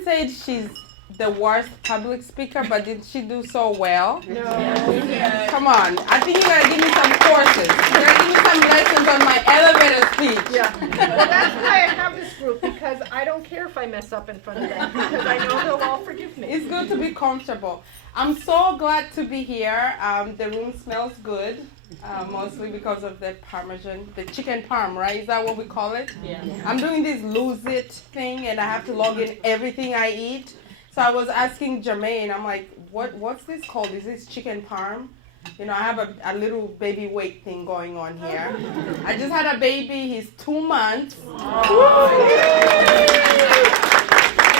haven't said she's the worst public speaker, but did she do so well? No. Come on. I think you gotta give me some courses. You gotta give me some lessons on my elevator speech. Yeah. Well, that's why I have this group, because I don't care if I mess up in front of them, because I know they'll all forgive me. It's good to be comfortable. I'm so glad to be here. The room smells good, mostly because of the Parmesan, the chicken parm, right? Is that what we call it? Yeah. I'm doing this lose it thing, and I have to log in everything I eat. So I was asking Jermaine, I'm like, what's this called? Is this chicken parm? You know, I have a little baby weight thing going on here. I just had a baby. He's 2 months. And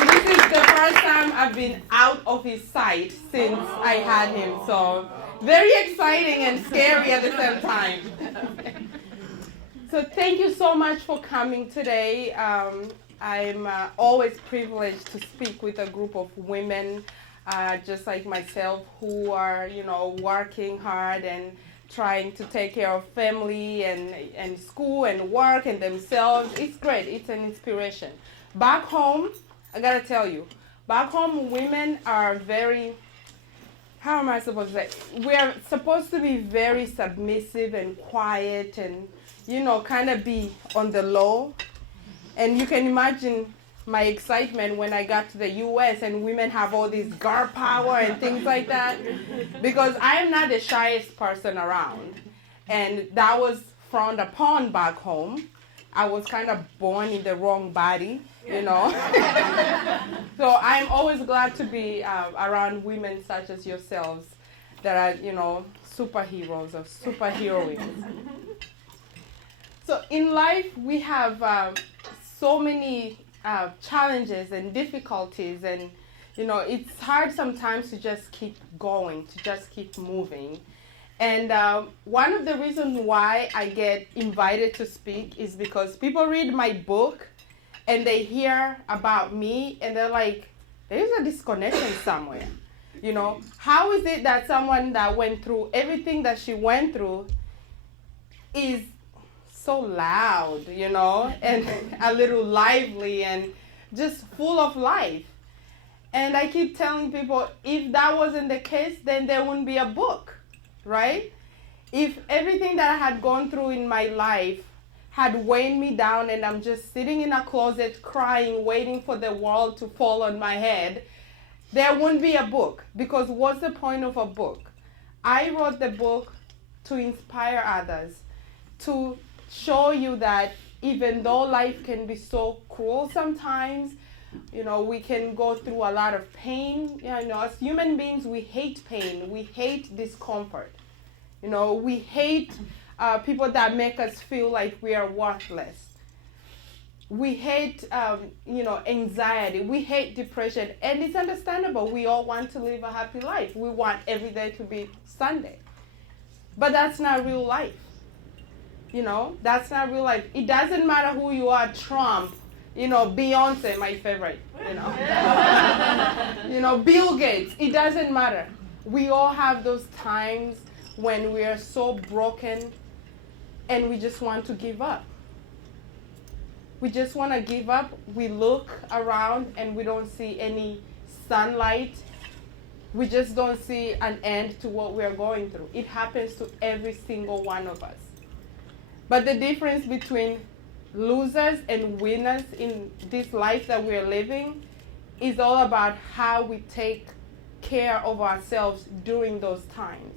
this is the first time I've been out of his sight since I had him. So very exciting and scary at the same time. So thank you so much for coming today. I'm always privileged to speak with a group of women just like myself who are, you know, working hard and trying to take care of family and school and work and themselves. It's great. It's an inspiration. Back home, I gotta tell you, back home women are very, how am I supposed to say? We're supposed to be very submissive and quiet and, you know, kind of be on the low. And you can imagine my excitement when I got to the U.S. and women have all this girl power and things like that. Because I am not the shyest person around. And that was frowned upon back home. I was kind of born in the wrong body, you know. So I'm always glad to be around women such as yourselves that are, you know, superheroes or superheroines. So in life, we have so many challenges and difficulties, and you know, it's hard sometimes to just keep going, to just keep moving. And one of the reasons why I get invited to speak is because people read my book and they hear about me and they're like, there's a disconnection somewhere. You know, how is it that someone that went through everything that she went through is so loud, you know, and a little lively and just full of life? And I keep telling people, if that wasn't the case, then there wouldn't be a book, right? If everything that I had gone through in my life had weighed me down and I'm just sitting in a closet crying, waiting for the world to fall on my head, there wouldn't be a book. Because what's the point of a book? I wrote the book to inspire others, to show you that even though life can be so cruel sometimes, you know, we can go through a lot of pain. You know, as human beings, we hate pain. We hate discomfort. You know, we hate people that make us feel like we are worthless. We hate, you know, anxiety. We hate depression. And it's understandable. We all want to live a happy life. We want every day to be Sunday. But that's not real life. You know, that's not real life. It doesn't matter who you are, Trump, you know, Beyonce, my favorite, you know. You know, Bill Gates, it doesn't matter. We all have those times when we are so broken and we just want to give up. We just want to give up. We look around and we don't see any sunlight. We just don't see an end to what we're going through. It happens to every single one of us. But the difference between losers and winners in this life that we're living is all about how we take care of ourselves during those times,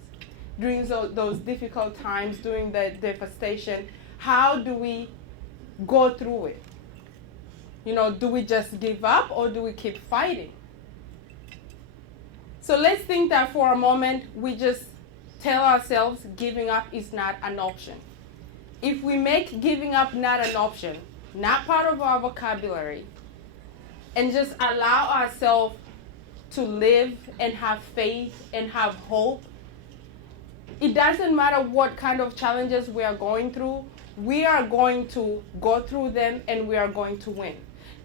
during those difficult times, during the devastation. How do we go through it? You know, do we just give up or do we keep fighting? So let's think that for a moment we just tell ourselves giving up is not an option. If we make giving up not an option, not part of our vocabulary, and just allow ourselves to live and have faith and have hope, it doesn't matter what kind of challenges we are going through, we are going to go through them and we are going to win.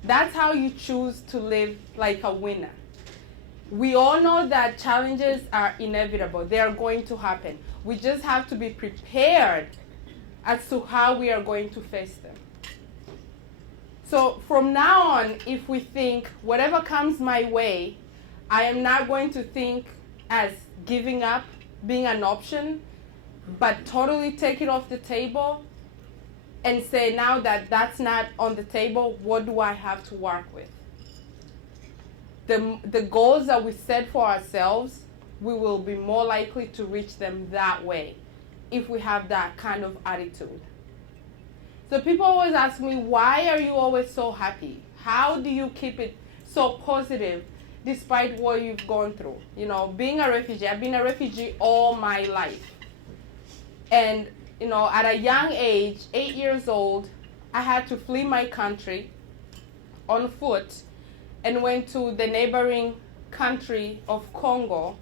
That's how you choose to live like a winner. We all know that challenges are inevitable. They are going to happen. We just have to be prepared as to how we are going to face them. So from now on, if we think whatever comes my way, I am not going to think as giving up being an option, but totally take it off the table and say, now that that's not on the table, what do I have to work with? The goals that we set for ourselves, we will be more likely to reach them that way if we have that kind of attitude. So people always ask me, why are you always so happy? How do you keep it so positive despite what you've gone through? You know, being a refugee, I've been a refugee all my life. And, you know, at a young age, 8 years old, I had to flee my country on foot and went to the neighboring country of Congo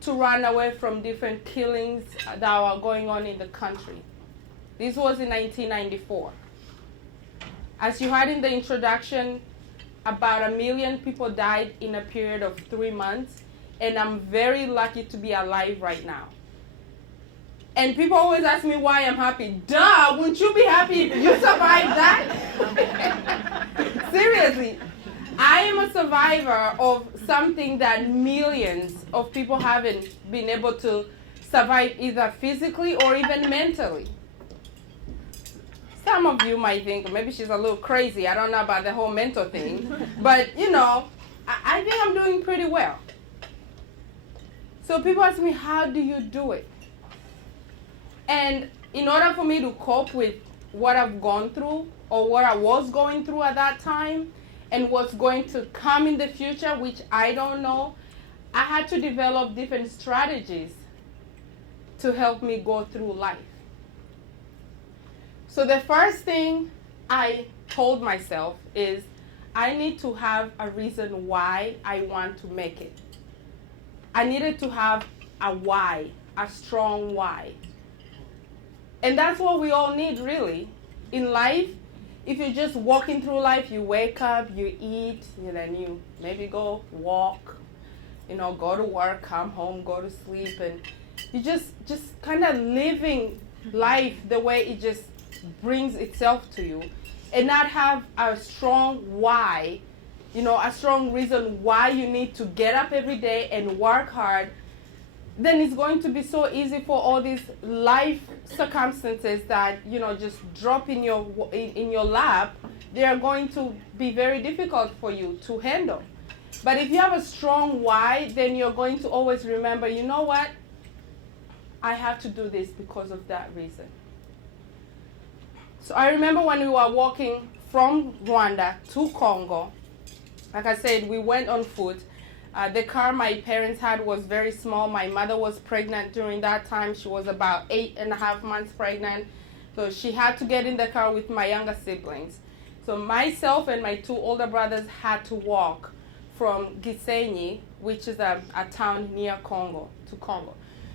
to run away from different killings that were going on in the country. This was in 1994. As you heard in the introduction, about 1 million people died in a period of 3 months, and I'm very lucky to be alive right now. And people always ask me why I'm happy. Duh, wouldn't you be happy if you survived that? Seriously, I am a survivor of something that millions of people haven't been able to survive, either physically or even mentally. Some of you might think maybe she's a little crazy. I don't know about the whole mental thing. But, you know, I think I'm doing pretty well. So people ask me, how do you do it? And in order for me to cope with what I've gone through or what I was going through at that time and what's going to come in the future, which I don't know, I had to develop different strategies to help me go through life. So the first thing I told myself is I need to have a reason why I want to make it. I needed to have a why, a strong why. And that's what we all need, really. In life, if you're just walking through life, you wake up, you eat, and then you maybe go walk, you know, go to work, come home, go to sleep, and you just kind of living life the way it just brings itself to you, and not have a strong why, you know, a strong reason why you need to get up every day and work hard, then it's going to be so easy for all these life circumstances that, you know, just drop in your lap. They are going to be very difficult for you to handle. But if you have a strong why, then you're going to always remember, you know what? I have to do this because of that reason. So I remember when we were walking from Rwanda to Congo, like I said, we went on foot. The car my parents had was very small. My mother was pregnant during that time. She was about 8.5 months pregnant. So she had to get in the car with my younger siblings. So myself and my 2 older brothers had to walk from Gisenyi, which is a town near Congo, to Congo.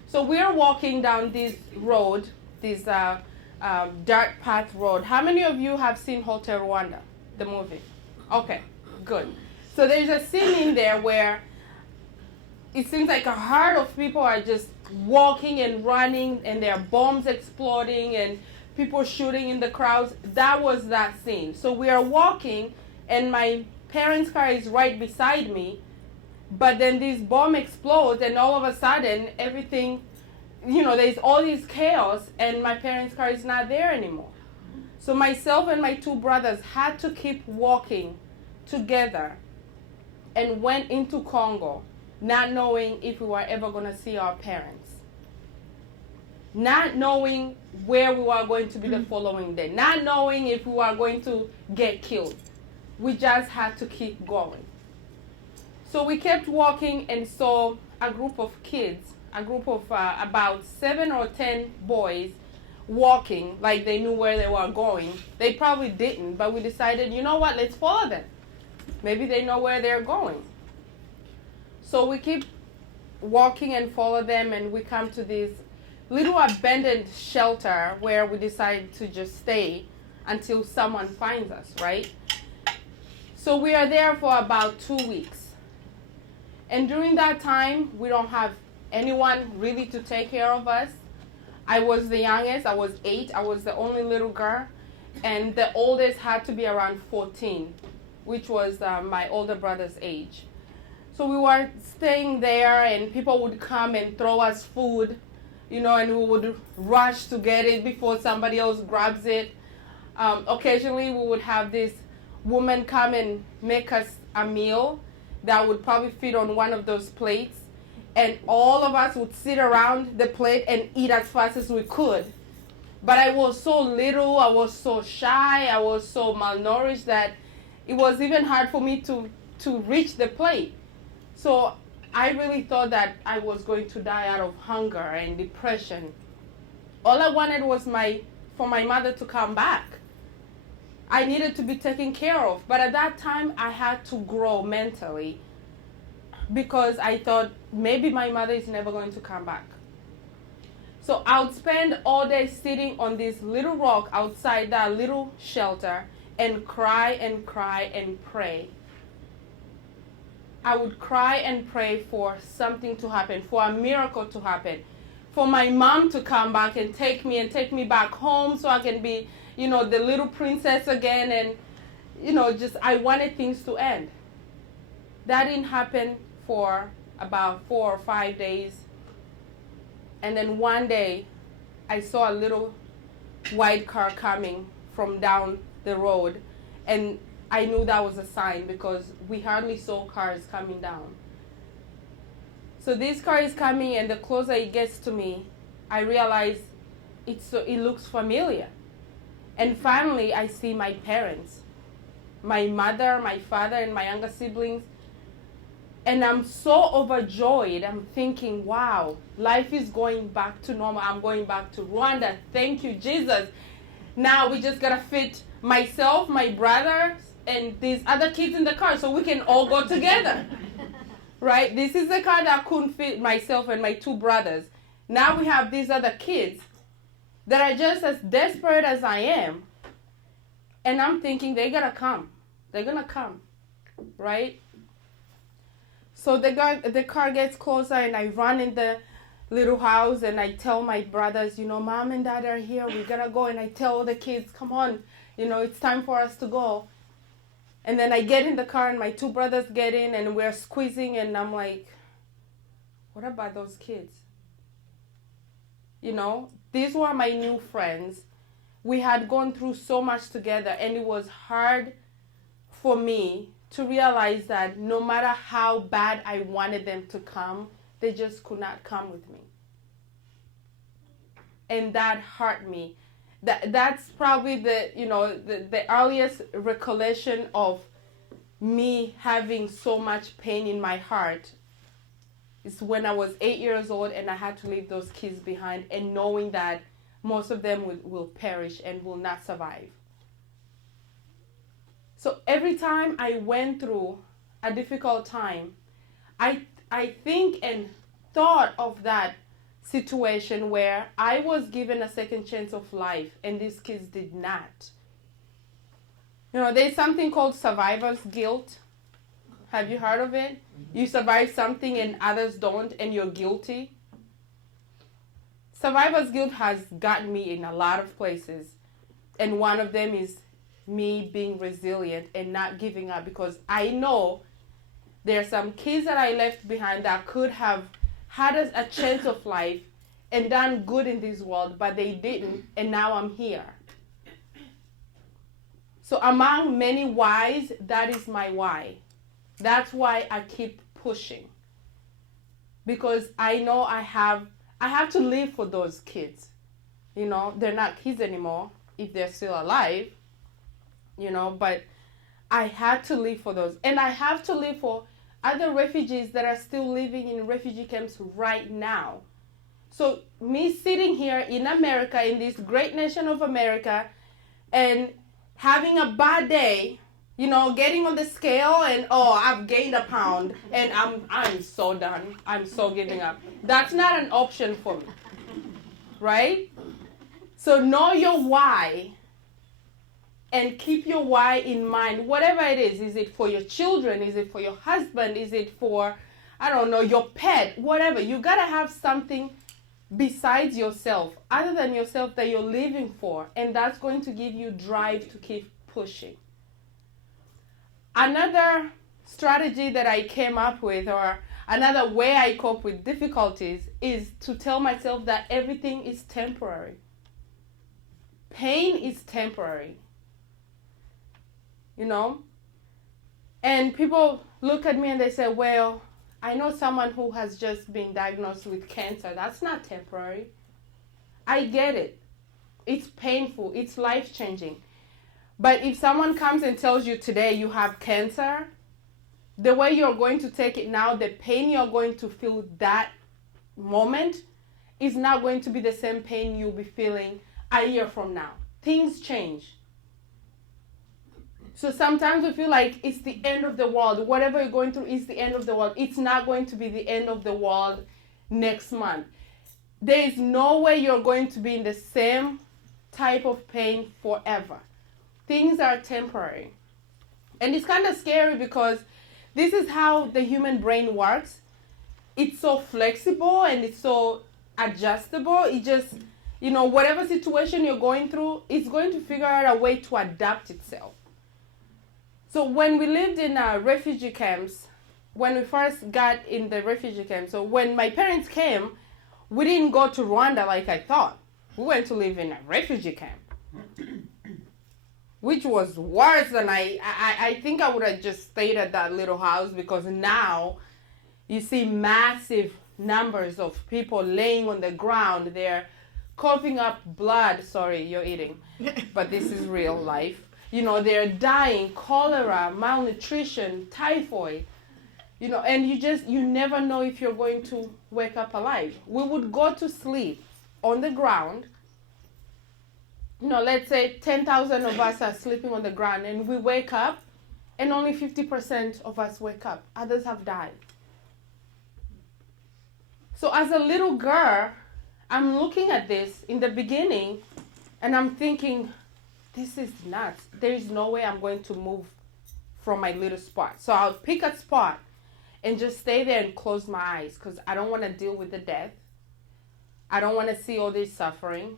So we're walking down this road, this dirt path road. How many of you have seen Hotel Rwanda, the movie? Okay, good. So there's a scene in there where it seems like a herd of people are just walking and running, and there are bombs exploding and people shooting in the crowds. That was that scene. So we are walking, and my parents' car is right beside me, but then this bomb explodes, and all of a sudden everything, you know, there's all this chaos, and my parents' car is not there anymore. So myself and my 2 brothers had to keep walking together and went into Congo, not knowing if we were ever going to see our parents, not knowing where we were going to be the following day, not knowing if we were going to get killed. We just had to keep going. So we kept walking and saw a group of kids, a group of about 7 or 10 boys walking like they knew where they were going. They probably didn't, but we decided, you know what, let's follow them. Maybe they know where they're going. So we keep walking and follow them, and we come to this little abandoned shelter where we decide to just stay until someone finds us, right? So we are there for about 2 weeks. And during that time, we don't have anyone really to take care of us. I was the youngest. I was 8. I was the only little girl. and the oldest had to be around 14, which was my older brother's age. So we were staying there, and people would come and throw us food, and we would rush to get it before somebody else grabs it. Occasionally, we would have this woman come and make us a meal that would probably fit on one of those plates, and all of us would sit around the plate and eat as fast as we could. But I was so little, I was so shy, I was so malnourished that it was even hard for me to reach the plate. So I really thought that I was going to die out of hunger and depression. All I wanted was for my mother to come back. I needed to be taken care of. But at that time, I had to grow mentally because I thought maybe my mother is never going to come back. So I would spend all day sitting on this little rock outside that little shelter and cry and cry and pray. I would cry and pray for something to happen, for a miracle to happen, for my mom to come back and take me back home so I can be, the little princess again. And, I wanted things to end. That didn't happen for about 4 or 5 days. And then one day, I saw a little white car coming from down the road. And I knew that was a sign because we hardly saw cars coming down. So this car is coming, and the closer it gets to me, I realize it looks familiar. And finally, I see my parents, my mother, my father, and my younger siblings. And I'm so overjoyed. I'm thinking, wow, life is going back to normal. I'm going back to Rwanda. Thank you, Jesus. Now we just gotta fit myself, my brothers, and these other kids in the car so we can all go together. Right? This is the car that couldn't fit myself and my 2 brothers. Now we have these other kids that are just as desperate as I am. And I'm thinking, they're gonna come. They're gonna come. Right? So the car gets closer, and I run in the little house, and I tell my brothers, Mom and Dad are here. We gotta go. And I tell the kids, come on, it's time for us to go. And then I get in the car, and my 2 brothers get in, and we're squeezing, and I'm like, what about those kids? These were my new friends. We had gone through so much together, and it was hard for me to realize that no matter how bad I wanted them to come, they just could not come with me. And that hurt me. That's probably the earliest recollection of me having so much pain in my heart is when I was 8 years old and I had to leave those kids behind, and knowing that most of them will perish and will not survive. So every time I went through a difficult time, I think and thought of that situation where I was given a second chance of life and these kids did not. There's something called survivor's guilt. Have you heard of it? You survive something and others don't, and you're guilty. Survivor's guilt has gotten me in a lot of places, and one of them is me being resilient and not giving up, because I know there are some kids that I left behind that could have had a chance of life and done good in this world, but they didn't, and now I'm here. So among many whys, that is my why. That's why I keep pushing, because I know I have to live for those kids. They're not kids anymore if they're still alive, but I had to live for those. And I have to live for other refugees that are still living in refugee camps right now. So me sitting here in America, in this great nation of America, and having a bad day, getting on the scale and, I've gained a pound and I'm so done. I'm so giving up. That's not an option for me, right? So know your why and keep your why in mind, whatever it is. Is it for your children? Is it for your husband? Is it for, your pet? Whatever. You got to have something besides yourself, other than yourself, that you're living for, and that's going to give you drive to keep pushing. Another strategy that I came up with, or another way I cope with difficulties, is to tell myself that everything is temporary. Pain is temporary. You know? And people look at me and they say, well, I know someone who has just been diagnosed with cancer. That's not temporary. I get it. It's painful. It's life-changing. But if someone comes and tells you today you have cancer, the way you're going to take it now, the pain you're going to feel that moment is not going to be the same pain you'll be feeling a year from now. Things change. So sometimes we feel like it's the end of the world. Whatever you're going through is the end of the world. It's not going to be the end of the world next month. There is no way you're going to be in the same type of pain forever. Things are temporary. And it's kind of scary because this is how the human brain works. It's so flexible and it's so adjustable. It just, whatever situation you're going through, it's going to figure out a way to adapt itself. So when we lived in refugee camps, when we first got in the refugee camp, so when my parents came, we didn't go to Rwanda like I thought. We went to live in a refugee camp, which was worse than I think I would have just stayed at that little house, because now you see massive numbers of people laying on the ground. They're coughing up blood. Sorry, you're eating, but this is real life. They're dying, cholera, malnutrition, typhoid, and you never know if you're going to wake up alive. We would go to sleep on the ground. Let's say 10,000 of us are sleeping on the ground, and we wake up, and only 50% of us wake up. Others have died. So as a little girl, I'm looking at this in the beginning, and I'm thinking, this is nuts. There is no way I'm going to move from my little spot. So I'll pick a spot and just stay there and close my eyes, because I don't want to deal with the death. I don't want to see all this suffering.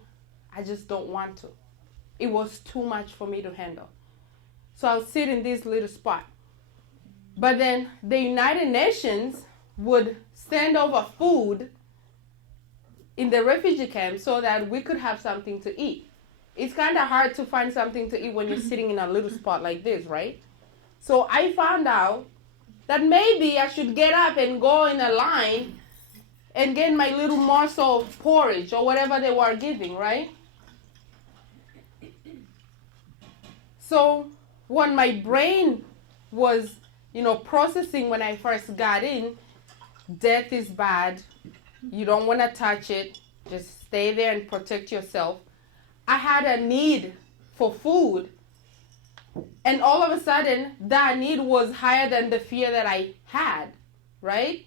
I just don't want to. It was too much for me to handle. So I'll sit in this little spot. But then the United Nations would send over food in the refugee camp so that we could have something to eat. It's kind of hard to find something to eat when you're sitting in a little spot like this, right? So I found out that maybe I should get up and go in a line and get my little morsel of porridge or whatever they were giving, right? So when my brain was, processing when I first got in, death is bad. You don't want to touch it. Just stay there and protect yourself. I had a need for food, and all of a sudden, that need was higher than the fear that I had, right?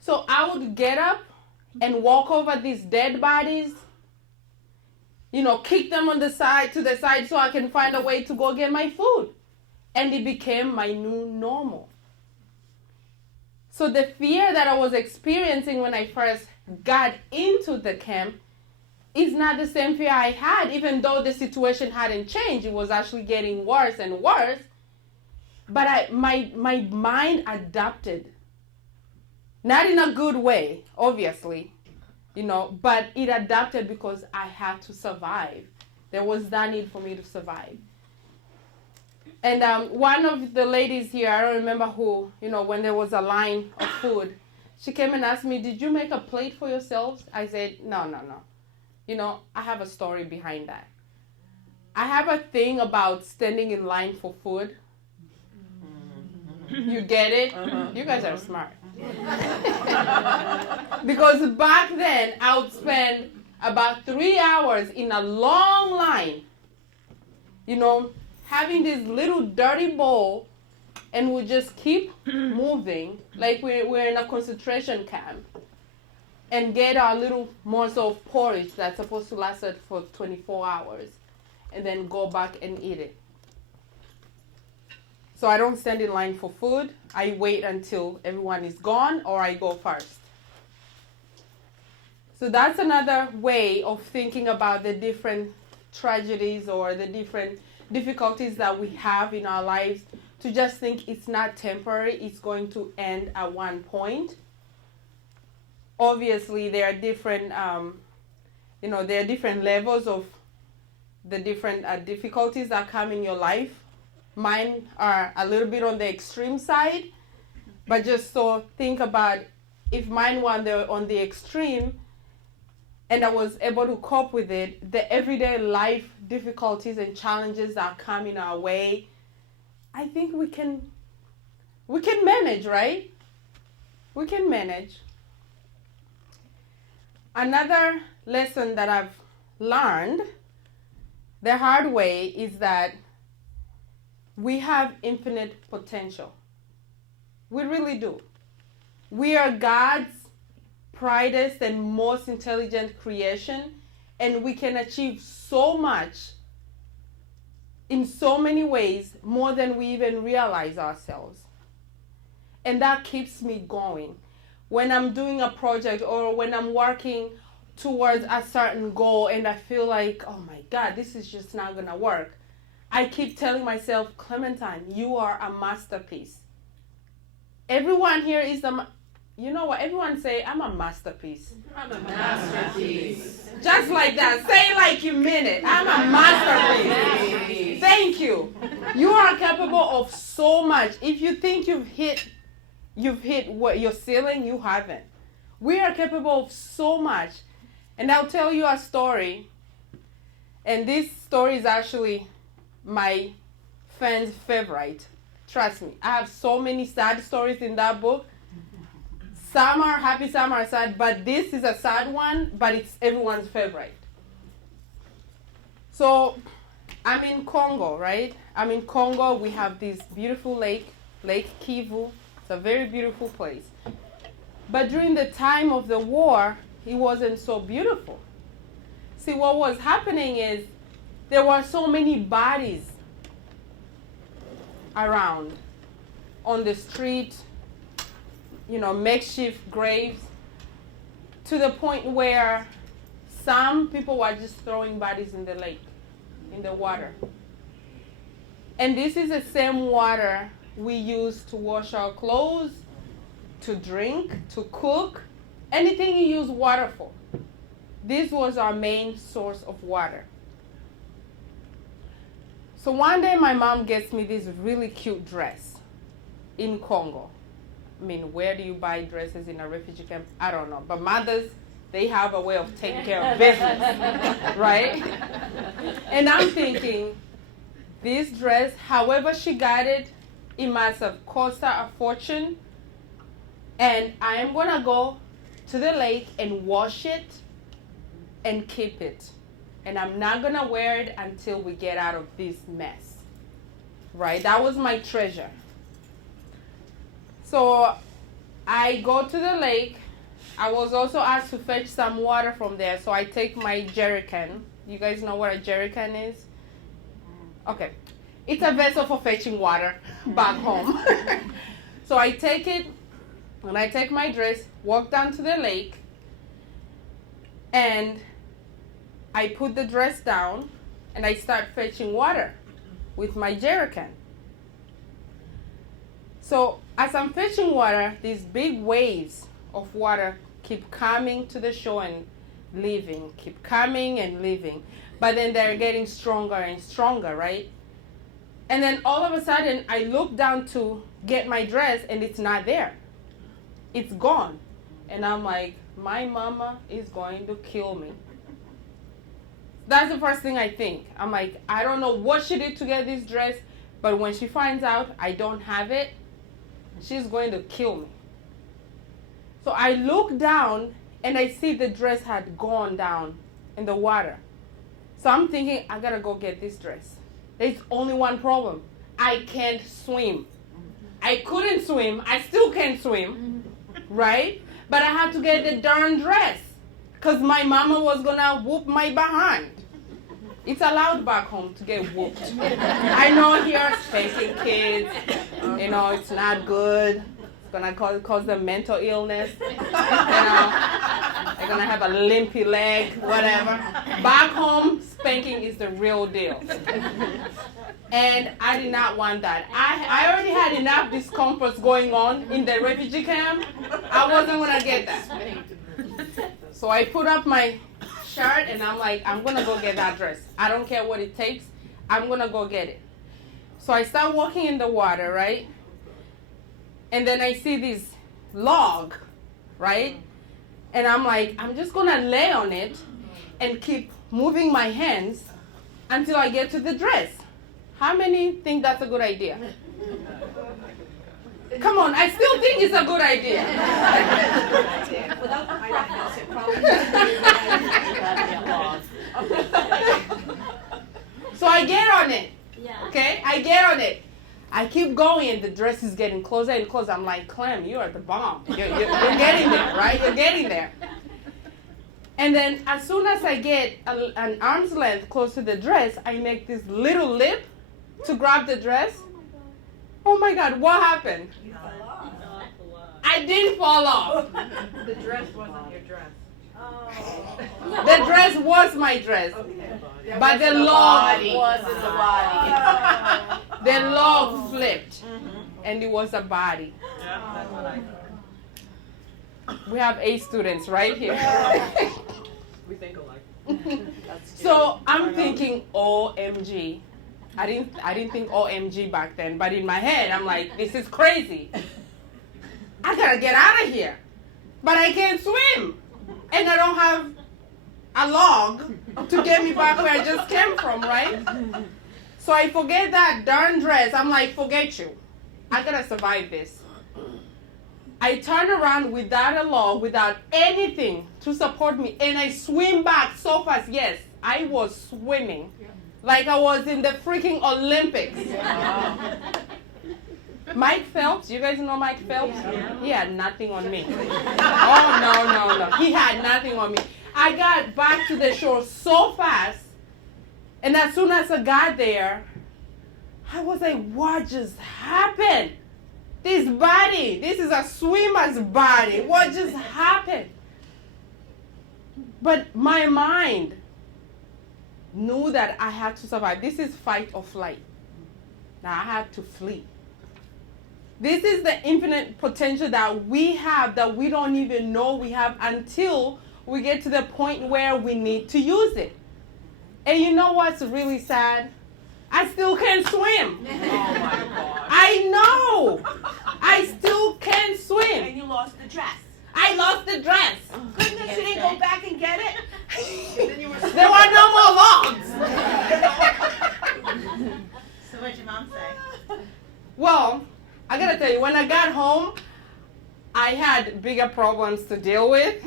So I would get up and walk over these dead bodies, kick them to the side so I can find a way to go get my food. And it became my new normal. So the fear that I was experiencing when I first got into the camp is not the same fear I had, even though the situation hadn't changed. It was actually getting worse and worse. But my mind adapted. Not in a good way, obviously, but it adapted because I had to survive. There was that need for me to survive. And one of the ladies here, I don't remember who, when there was a line of food, she came and asked me, did you make a plate for yourselves? I said, no. I have a story behind that. I have a thing about standing in line for food. You get it? You guys are smart. Because back then, I would spend about 3 hours in a long line, having this little dirty bowl, and we just keep moving like we're in a concentration camp, and get our little morsel of porridge that's supposed to last us for 24 hours, and then go back and eat it. So I don't stand in line for food. I wait until everyone is gone, or I go first. So that's another way of thinking about the different tragedies or the different difficulties that we have in our lives, to just think it's not temporary, it's going to end at one point. Obviously, there are different, there are different levels of the different difficulties that come in your life. Mine are a little bit on the extreme side, but just so think about if mine were on the extreme and I was able to cope with it, the everyday life difficulties and challenges that come in our way, I think we can manage, right? We can manage. Another lesson that I've learned the hard way is that we have infinite potential. We really do. We are God's brightest and most intelligent creation, and we can achieve so much in so many ways, more than we even realize ourselves. And that keeps me going. When I'm doing a project or when I'm working towards a certain goal and I feel like, oh my God, this is just not gonna work, I keep telling myself, Clementine, you are a masterpiece. Everyone here is you know what? Everyone say, I'm a masterpiece. I'm a masterpiece. Just like that. Say it like you mean it. I'm a masterpiece. Thank you. You are capable of so much. If you think you've hit what your ceiling, you haven't. We are capable of so much. And I'll tell you a story. And this story is actually my fan's favorite. Trust me. I have so many sad stories in that book. Some are happy, some are sad, but this is a sad one, but it's everyone's favorite. So I'm in Congo, right? I'm in Congo. We have this beautiful lake, Lake Kivu. It's a very beautiful place. But during the time of the war, it wasn't so beautiful. See, what was happening is there were so many bodies around on the street, makeshift graves, to the point where some people were just throwing bodies in the lake, in the water. And this is the same water we use to wash our clothes, to drink, to cook, anything you use water for. This was our main source of water. So one day my mom gets me this really cute dress in Congo. I mean, where do you buy dresses in a refugee camp? I don't know. But mothers, they have a way of taking care of business, right? And I'm thinking, this dress, however she got it, it must have cost her a fortune. And I am going to go to the lake and wash it and keep it. And I'm not going to wear it until we get out of this mess, right? That was my treasure. So I go to the lake. I was also asked to fetch some water from there. So I take my jerrycan. You guys know what a jerrycan is? Okay. It's a vessel for fetching water back home. So I take it, and I take my dress, walk down to the lake, and I put the dress down, and I start fetching water with my jerrycan. So as I'm fetching water, these big waves of water keep coming to the shore and leaving, keep coming and leaving. But then they're getting stronger and stronger, right? And then all of a sudden, I look down to get my dress, and it's not there. It's gone. And I'm like, my mama is going to kill me. That's the first thing I think. I'm like, I don't know what she did to get this dress, but when she finds out I don't have it, she's going to kill me. So I look down, and I see the dress had gone down in the water. So I'm thinking, I gotta go get this dress. There's only one problem. I can't swim. I couldn't swim. I still can't swim, right? But I had to get the darn dress because my mama was gonna whoop my behind. It's allowed back home to get whooped. I know here spanking kids, it's not good. It's gonna cause them mental illness. I gonna have a limpy leg, whatever. Back home, spanking is the real deal. And I did not want that. I already had enough discomforts going on in the refugee camp. I wasn't gonna get that. So I put up my shirt and I'm like, I'm gonna go get that dress. I don't care what it takes. I'm gonna go get it. So I start walking in the water, right? And then I see this log, right? And I'm like, I'm just gonna lay on it and keep moving my hands until I get to the dress. How many think that's a good idea? Come on, I still think it's a good idea. Without the practice, it probably So I get on it. Okay, I get on it. I keep going, and the dress is getting closer and closer. I'm like, Clem, you are the bomb. You're getting there, right? You're getting there. And then as soon as I get an arm's length close to the dress, I make this little lip to grab the dress. Oh my God, what happened? You fell off. I didn't fall off. The dress wasn't your dress. The dress was my dress. But the log wasn't the body. the log flipped, and it was a body. We have 8 students right here. We think alike. So I'm thinking, OMG. I didn't think OMG back then, but in my head I'm like, this is crazy. I gotta get out of here. But I can't swim. And I don't have a log to get me back where I just came from, right? So I forget that darn dress. I'm like, forget you. I gotta survive this. I turn around without a log, without anything to support me, and I swim back so fast. Yes, I was swimming like I was in the freaking Olympics. Mike Phelps, you guys know Mike Phelps? He had nothing on me. Oh, no. He had nothing on me. I got back to the shore so fast, and as soon as I got there, I was like, what just happened? This body, this is a swimmer's body. What just happened? But my mind knew that I had to survive. This is fight or flight. Now I had to flee. This is the infinite potential that we have that we don't even know we have until we get to the point where we need to use it. And you know what's really sad? I still can't swim. Oh my God. I know. I still can't swim. And you lost the dress. I lost the dress. Goodness, you didn't go back and get it? There were no more logs. So what'd your mom say? Well, I gotta tell you, when I got home, I had bigger problems to deal with.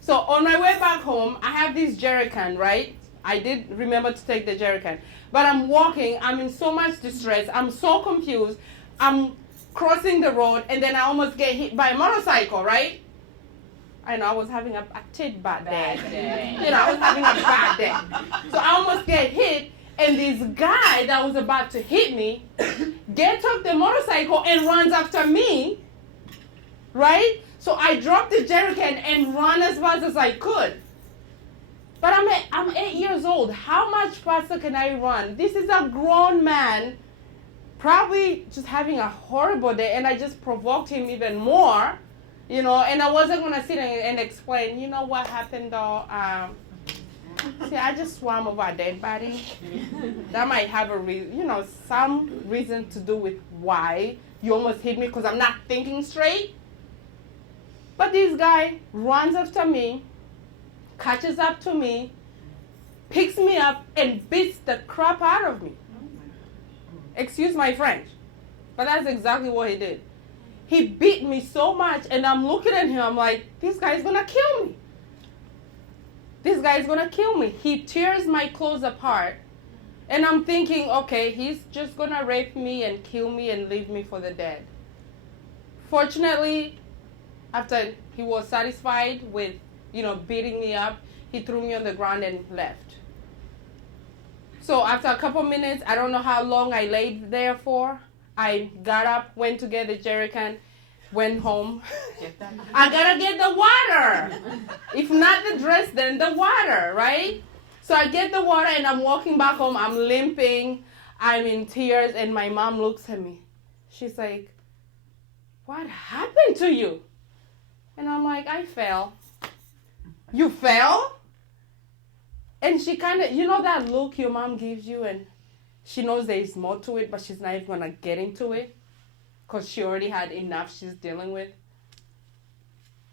So on my way back home, I have this jerry can, right? I did remember to take the jerry can. But I'm walking, I'm in so much distress, I'm so confused. I'm crossing the road, and then I almost get hit by a motorcycle, right? I know I was having a bad day. You know, I was having a bad day. So I almost get hit, and this guy that was about to hit me gets off the motorcycle and runs after me, right? So I dropped the jerry can and run as fast as I could. But I'm 8 years old. How much faster can I run? This is a grown man, probably just having a horrible day, and I just provoked him even more, you know, and I wasn't going to sit and explain, you know what happened though? See, I just swam over a dead body. That might have some reason to do with why you almost hit me, because I'm not thinking straight. But this guy runs after me, catches up to me, picks me up, and beats the crap out of me. Excuse my French, but that's exactly what he did. He beat me so much, and I'm looking at him, I'm like, this guy's gonna kill me. This guy's gonna kill me. He tears my clothes apart, and I'm thinking, okay, he's just gonna rape me and kill me and leave me for the dead. Fortunately, after he was satisfied with, beating me up, he threw me on the ground and left. So after a couple minutes, I don't know how long I laid there for, I got up, went to get the jerry can, went home. I gotta get the water. If not the dress, then the water, right? So I get the water and I'm walking back home. I'm limping. I'm in tears. And my mom looks at me. She's like, what happened to you? And I'm like, I fell. You fell? And she kind of, you know that look your mom gives you and she knows there is more to it, but she's not even going to get into it because she already had enough she's dealing with.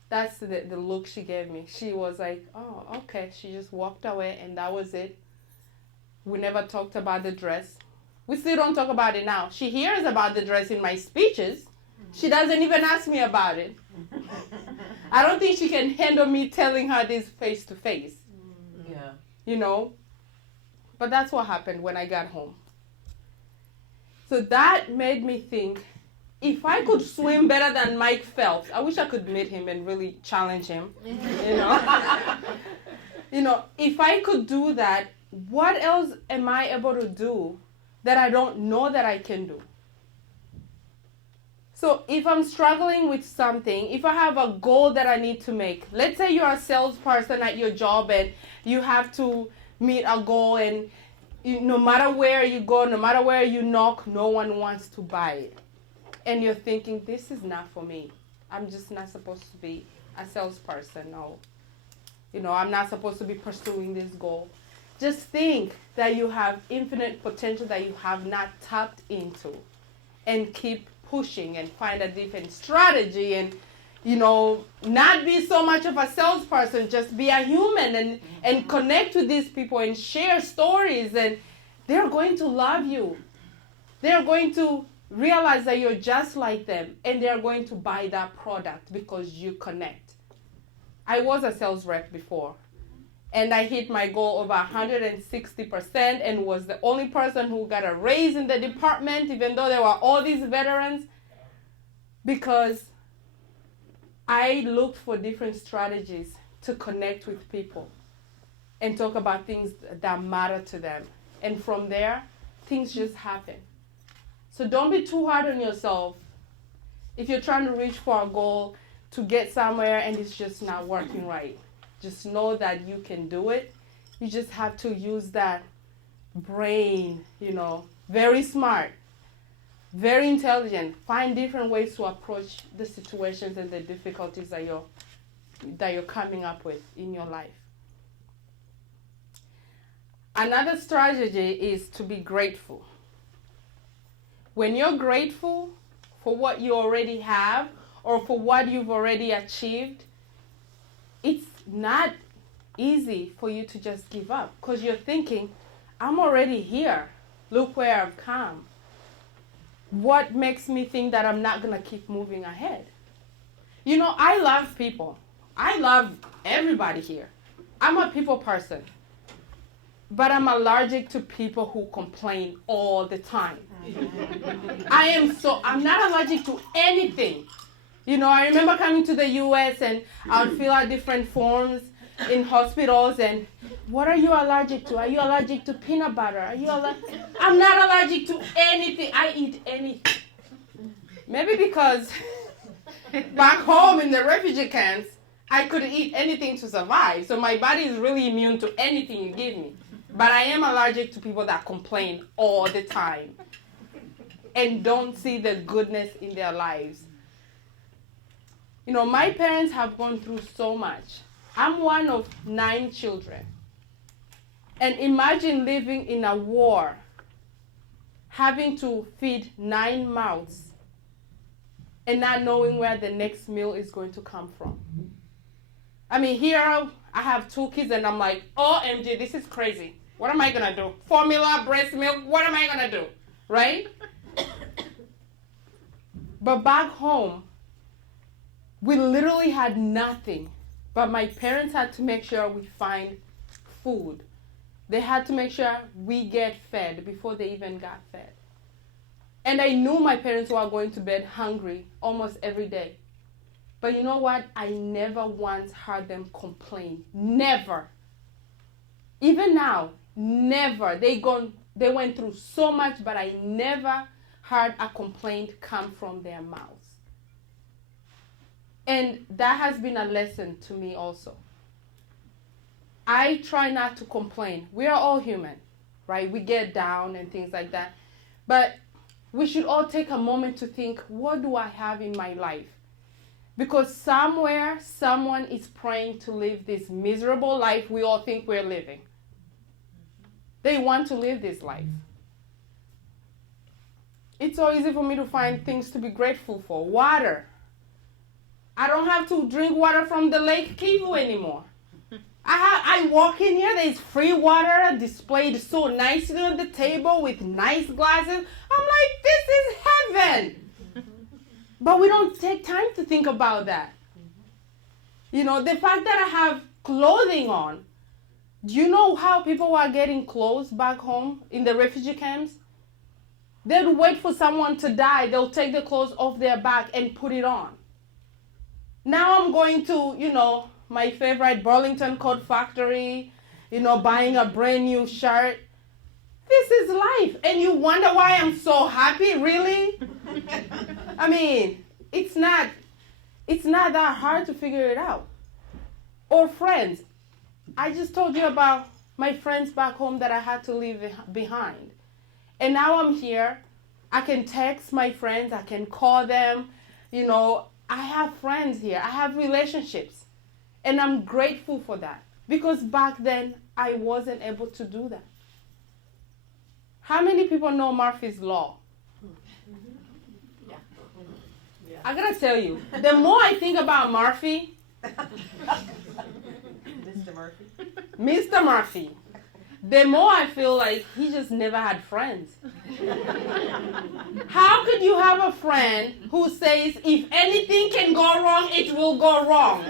That's the look she gave me. She was like, oh, okay. She just walked away and that was it. We never talked about the dress. We still don't talk about it now. She hears about the dress in my speeches. She doesn't even ask me about it. I don't think she can handle me telling her this face to face. Yeah. You know? But that's what happened when I got home. So that made me think, if I could swim better than Mike Phelps, I wish I could meet him and really challenge him. You know? You know, if I could do that, what else am I able to do that I don't know that I can do? So if I'm struggling with something, if I have a goal that I need to make, let's say you're a salesperson at your job and you have to meet a goal and no matter where you go, no matter where you knock, no one wants to buy it. And you're thinking, this is not for me. I'm just not supposed to be a salesperson. No. You know, I'm not supposed to be pursuing this goal. Just think that you have infinite potential that you have not tapped into and keep pushing and find a different strategy and, you know, not be so much of a salesperson, just be a human and connect with these people and share stories and they're going to love you. They're going to realize that you're just like them and they're going to buy that product because you connect. I was a sales rep before and I hit my goal over 160% and was the only person who got a raise in the department even though there were all these veterans because I looked for different strategies to connect with people and talk about things that matter to them. And from there, things just happen. So don't be too hard on yourself if you're trying to reach for a goal to get somewhere and it's just not working right. Just know that you can do it. You just have to use that brain, you know, very smart, very intelligent. Find different ways to approach the situations and the difficulties that you're coming up with in your life. Another strategy is to be grateful. When you're grateful for what you already have or for what you've already achieved, it's not easy for you to just give up because you're thinking, I'm already here. Look where I've come. What makes me think that I'm not going to keep moving ahead? You know, I love people. I love everybody here. I'm a people person. But I'm allergic to people who complain all the time. I'm not allergic to anything. You know, I remember coming to the U.S. and I would fill out different forms in hospitals and what are you allergic to? Are you allergic to peanut butter? I'm not allergic to anything. I eat anything. Maybe because back home in the refugee camps, I could eat anything to survive. So my body is really immune to anything you give me. But I am allergic to people that complain all the time and don't see the goodness in their lives. You know, my parents have gone through so much. I'm one of 9 children. And imagine living in a war, having to feed 9 mouths and not knowing where the next meal is going to come from. I mean, here I have 2 kids and I'm like, OMG, this is crazy. What am I going to do? Formula, breast milk, what am I going to do? Right? But back home, we literally had nothing. But my parents had to make sure we find food. They had to make sure we get fed before they even got fed. And I knew my parents were going to bed hungry almost every day. But you know what? I never once heard them complain. Never. Even now, never. They went through so much, but I never heard a complaint come from their mouths. And that has been a lesson to me also. I try not to complain. We are all human, right? We get down and things like that. But we should all take a moment to think, what do I have in my life? Because somewhere, someone is praying to live this miserable life we all think we're living. They want to live this life. It's so easy for me to find things to be grateful for. Water. I don't have to drink water from the Lake Kivu anymore. I walk in here, there's free water displayed so nicely on the table with nice glasses. I'm like, this is heaven. But we don't take time to think about that. You know, the fact that I have clothing on. Do you know how people are getting clothes back home in the refugee camps? They'd wait for someone to die. They'll take the clothes off their back and put it on. Now I'm going to, my favorite Burlington coat factory, buying a brand new shirt. This is life. And you wonder why I'm so happy, really? I mean, it's not that hard to figure it out. Or friends. I just told you about my friends back home that I had to leave behind. And now I'm here. I can text my friends. I can call them. I have friends here. I have relationships. And I'm grateful for that. Because back then, I wasn't able to do that. How many people know Murphy's Law? Yeah. I gotta tell you, the more I think about Murphy, Mr. Murphy. Mr. Murphy, the more I feel like he just never had friends. How could you have a friend who says, if anything can go wrong, it will go wrong?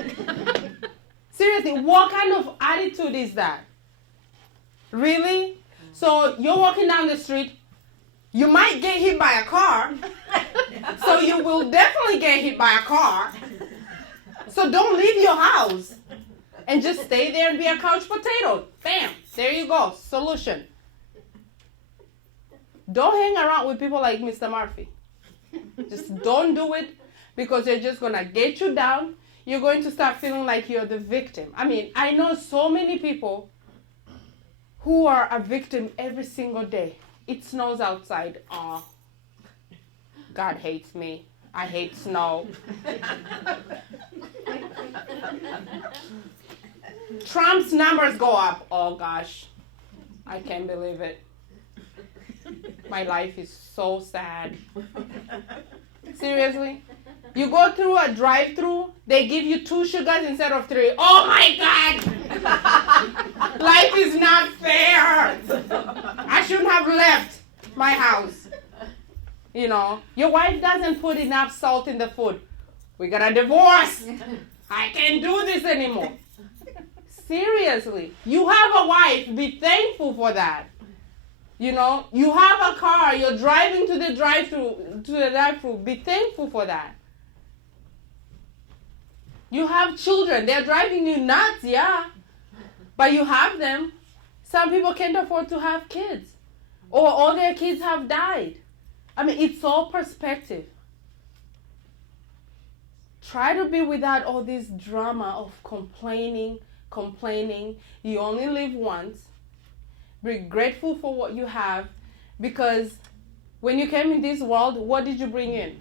Seriously, what kind of attitude is that? Really? So you're walking down the street, you might get hit by a car, so you will definitely get hit by a car. So don't leave your house and just stay there and be a couch potato. Bam, there you go, solution. Don't hang around with people like Mr. Murphy. Just don't do it because they're just going to get you down. You're going to start feeling like you're the victim. I mean, I know so many people who are a victim every single day. It snows outside. Oh, God hates me. I hate snow. Trump's numbers go up. Oh, gosh. I can't believe it. My life is so sad. Seriously? You go through a drive-thru, they give you 2 sugars instead of 3. Oh my God! Life is not fair. I shouldn't have left my house. Your wife doesn't put enough salt in the food. We got a divorce. I can't do this anymore. Seriously. You have a wife. Be thankful for that. You have a car. You're driving to the drive-thru. Be thankful for that. You have children. They're driving you nuts, yeah. But you have them. Some people can't afford to have kids. Or all their kids have died. I mean, it's all perspective. Try to be without all this drama of complaining. You only live once. Be grateful for what you have. Because when you came in this world, what did you bring in?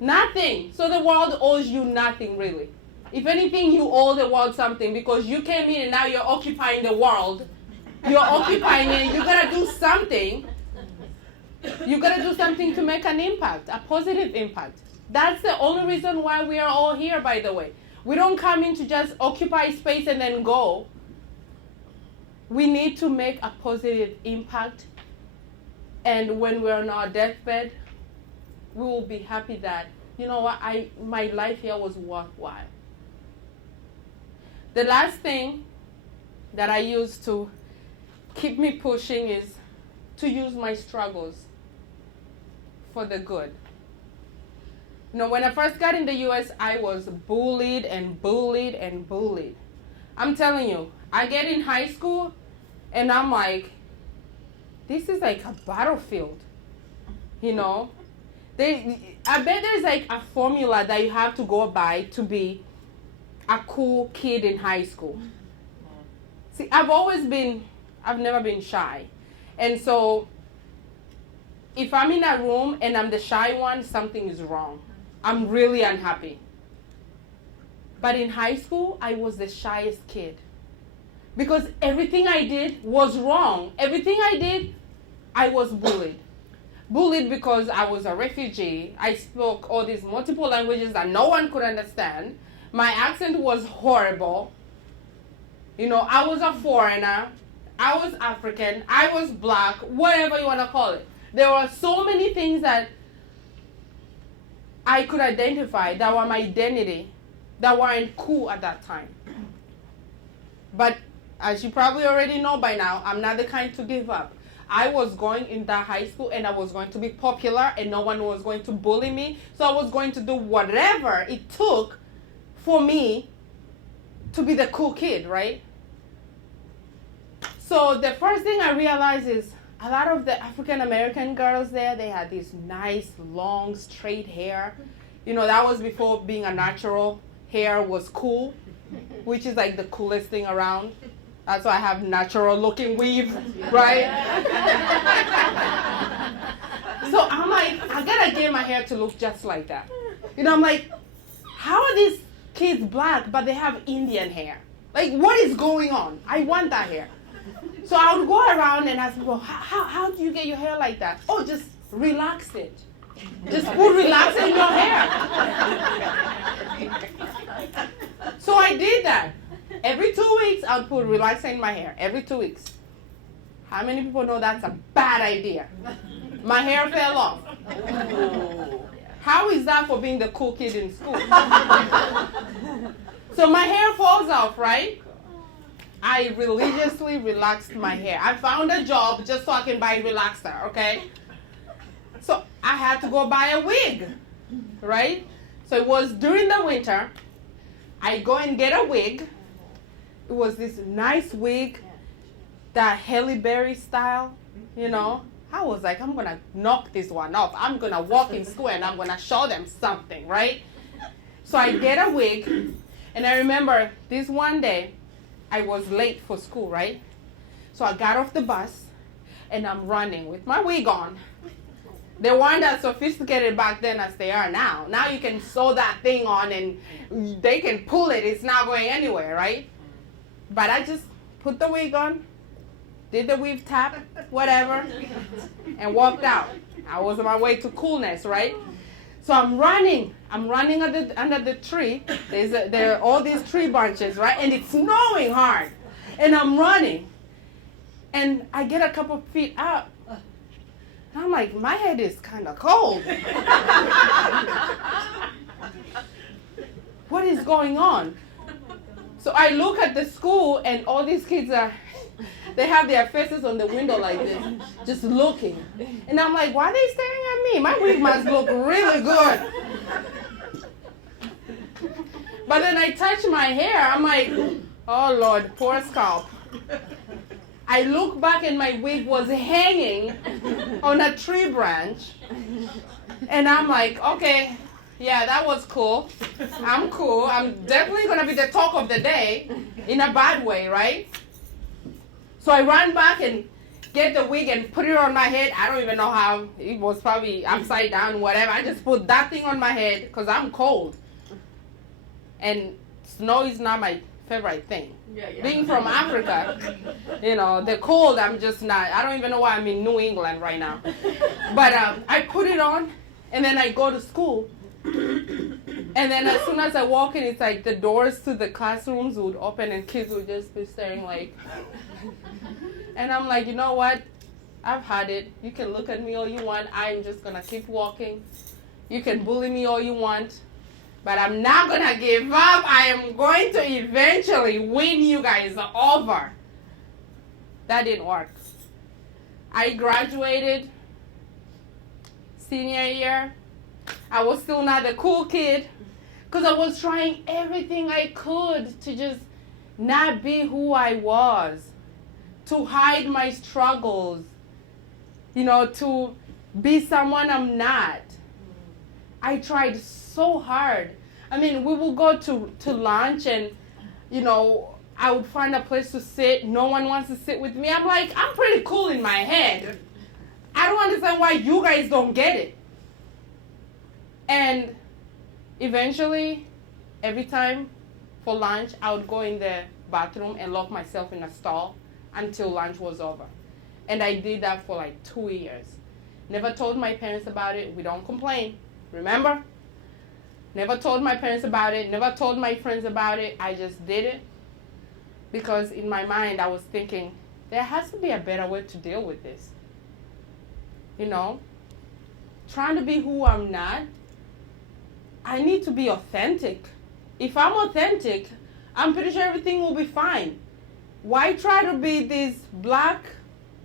Nothing. So the world owes you nothing, really. If anything, you owe the world something because you came in and now you're occupying the world. You're occupying it. You gotta do something. You gotta do something to make an impact, a positive impact. That's the only reason why we are all here, by the way. We don't come in to just occupy space and then go. We need to make a positive impact. And when we're on our deathbed, we will be happy that, my life here was worthwhile. The last thing that I use to keep me pushing is to use my struggles for the good. When I first got in the U.S., I was bullied and bullied and bullied. I'm telling you, I get in high school and I'm like, this is like a battlefield, I bet there's like a formula that you have to go by to be a cool kid in high school. See, I've never been shy. And so if I'm in a room and I'm the shy one, something is wrong. I'm really unhappy. But in high school, I was the shyest kid. Because everything I did was wrong. Everything I did, I was bullied. Bullied because I was a refugee. I spoke all these multiple languages that no one could understand. My accent was horrible. You know, I was a foreigner. I was African. I was black, whatever you want to call it. There were so many things that I could identify that were my identity, that weren't cool at that time. But as you probably already know by now, I'm not the kind to give up. I was going in that high school and I was going to be popular and no one was going to bully me. So I was going to do whatever it took for me to be the cool kid, right? So the first thing I realized is a lot of the African American girls there, they had this nice, long, straight hair. You know, that was before being a natural hair was cool, which is like the coolest thing around. That's why I have natural looking weave, right? So I'm like, I gotta get my hair to look just like that. You know, I'm like, how are these kids black, but they have Indian hair? Like, what is going on? I want that hair. So I would go around and ask people, how do you get your hair like that? Oh, just relax it. Just put relax in your hair. So I did that. Every 2 weeks, I would put relaxer in my hair. Every 2 weeks. How many people know that's a bad idea? My hair fell off. How is that for being the cool kid in school? So my hair falls off, right? I religiously relaxed my hair. I found a job just so I can buy relaxer, okay? So I had to go buy a wig, right? So it was during the winter. I go and get a wig. It was this nice wig, that Halle Berry style, you know. I was like, I'm going to knock this one off. I'm going to walk in school and I'm going to show them something, right? So I get a wig, and I remember this one day, I was late for school, right? So I got off the bus, and I'm running with my wig on. They weren't as sophisticated back then as they are now. Now you can sew that thing on, and they can pull it. It's not going anywhere, right? But I just put the wig on, did the weave tap, whatever, and walked out. I was on my way to coolness, right? So I'm running under the tree. There are all these tree branches, right? And it's snowing hard. And I'm running. And I get a couple feet up. And I'm like, my head is kind of cold. What is going on? So I look at the school, and all these kids they have their faces on the window like this, just looking. And I'm like, why are they staring at me? My wig must look really good. But then I touch my hair. I'm like, oh, Lord, poor scalp. I look back, and my wig was hanging on a tree branch. And I'm like, okay, yeah, that was cool. I'm cool. I'm definitely going to be the talk of the day in a bad way, right? So I ran back and get the wig and put it on my head. I don't even know how. It was probably upside down, whatever. I just put that thing on my head because I'm cold. And snow is not my favorite thing. Yeah. Being from Africa, you know, the cold, I'm just not. I don't even know why I'm in New England right now. But I put it on, and then I go to school. And then as soon as I walk in, it's like the doors to the classrooms would open and kids would just be staring like. And I'm like, you know what? I've had it. You can look at me all you want. I'm just going to keep walking. You can bully me all you want. But I'm not going to give up. I am going to eventually win you guys over. That didn't work. I graduated senior year. I was still not the cool kid because I was trying everything I could to just not be who I was, to hide my struggles, you know, to be someone I'm not. I tried so hard. I mean, we will go to lunch and, you know, I would find a place to sit. No one wants to sit with me. I'm like, I'm pretty cool in my head. I don't understand why you guys don't get it. And eventually, every time for lunch, I would go in the bathroom and lock myself in a stall until lunch was over. And I did that for like 2 years. Never told my parents about it. We don't complain. Remember? Never told my parents about it. Never told my friends about it. I just did it because in my mind I was thinking, there has to be a better way to deal with this. You know? Trying to be who I'm not. I need to be authentic. If I'm authentic, I'm pretty sure everything will be fine. Why try to be this black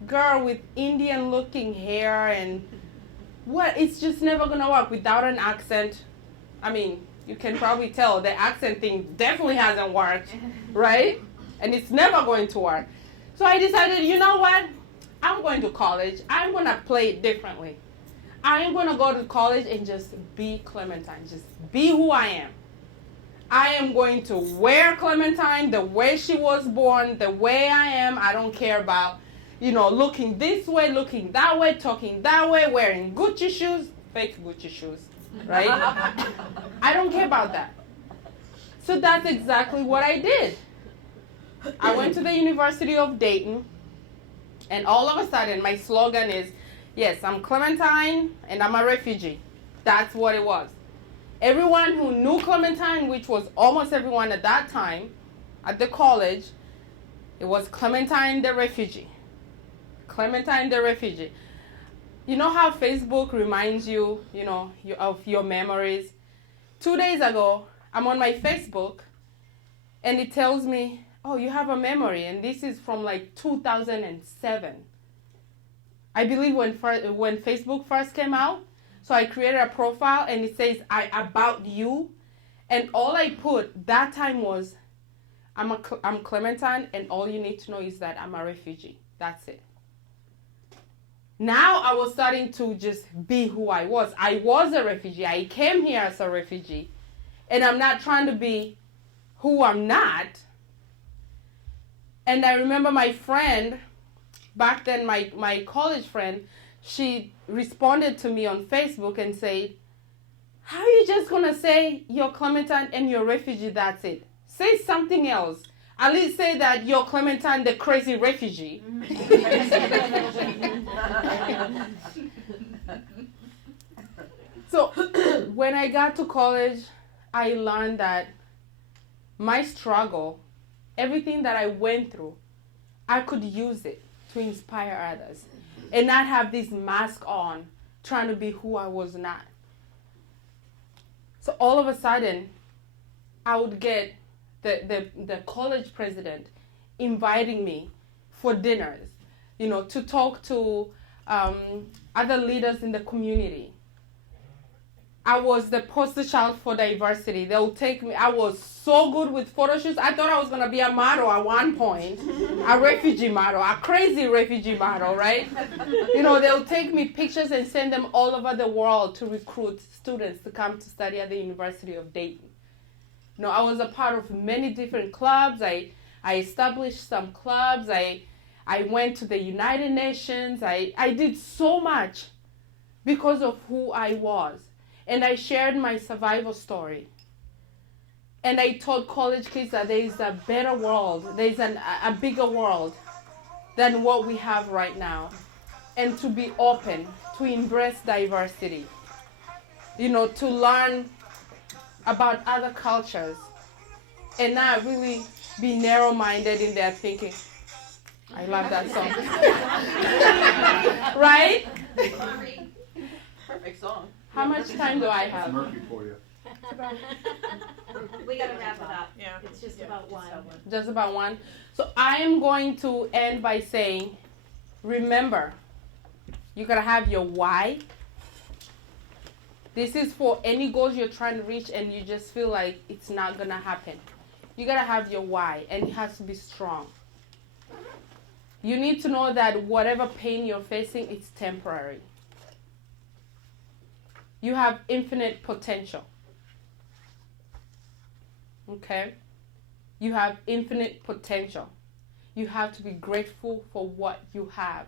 girl with Indian looking hair and what? It's just never gonna work without an accent. I mean, you can probably tell the accent thing definitely hasn't worked, right? And it's never going to work. So I decided, you know what? I'm going to college. I'm gonna play it differently. I'm gonna go to college and just be Clementine. Just be who I am. I am going to wear Clementine the way she was born, the way I am. I don't care about, looking this way, looking that way, talking that way, wearing Gucci shoes, fake Gucci shoes, right? I don't care about that. So that's exactly what I did. I went to the University of Dayton, and all of a sudden my slogan is, yes, I'm Clementine and I'm a refugee. That's what it was. Everyone who knew Clementine, which was almost everyone at that time at the college, it was Clementine the refugee. Clementine the refugee. You know how Facebook reminds you, of your memories? 2 days ago, I'm on my Facebook, and it tells me, oh, you have a memory, and this is from like 2007. I believe when Facebook first came out. So I created a profile, and it says, about you. And all I put that time was, I'm Clementine, and all you need to know is that I'm a refugee. That's it. Now I was starting to just be who I was. I was a refugee. I came here as a refugee. And I'm not trying to be who I'm not. And I remember my friend, back then my college friend, she responded to me on Facebook and said, how are you just going to say you're Clementine and you're a refugee, that's it? Say something else. At least say that you're Clementine, the crazy refugee. So when I got to college, I learned that my struggle, everything that I went through, I could use it to inspire others. And not have this mask on, trying to be who I was not. So all of a sudden, I would get the college president inviting me for dinners, to talk to other leaders in the community. I was the poster child for diversity. They would take me. I was so good with photo shoots. I thought I was going to be a model at one point, a refugee model, a crazy refugee model, right? They would take me pictures and send them all over the world to recruit students to come to study at the University of Dayton. I was a part of many different clubs. I established some clubs. I went to the United Nations. I did so much because of who I was. And I shared my survival story. And I told college kids that there is a better world, there is a bigger world than what we have right now. And to be open, to embrace diversity, to learn about other cultures and not really be narrow-minded in their thinking. I love that song. Right? Perfect song. How much time do I have? Murphy for you. We gotta wrap it up. Yeah. It's just about one. Just about one. So I am going to end by saying, remember, you gotta have your why. This is for any goals you're trying to reach and you just feel like it's not gonna happen. You gotta have your why, and it has to be strong. You need to know that whatever pain you're facing, it's temporary. You have infinite potential. Okay? You have infinite potential. You have to be grateful for what you have.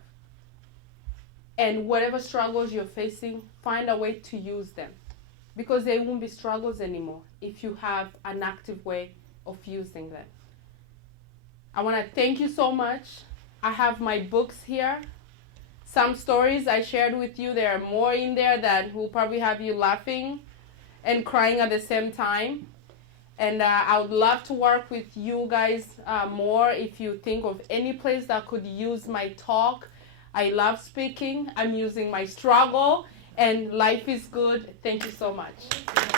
And whatever struggles you're facing, find a way to use them. Because they won't be struggles anymore if you have an active way of using them. I want to thank you so much. I have my books here. Some stories I shared with you, there are more in there that will probably have you laughing and crying at the same time. And I would love to work with you guys more if you think of any place that could use my talk. I love speaking. I'm using my struggle, and life is good. Thank you so much.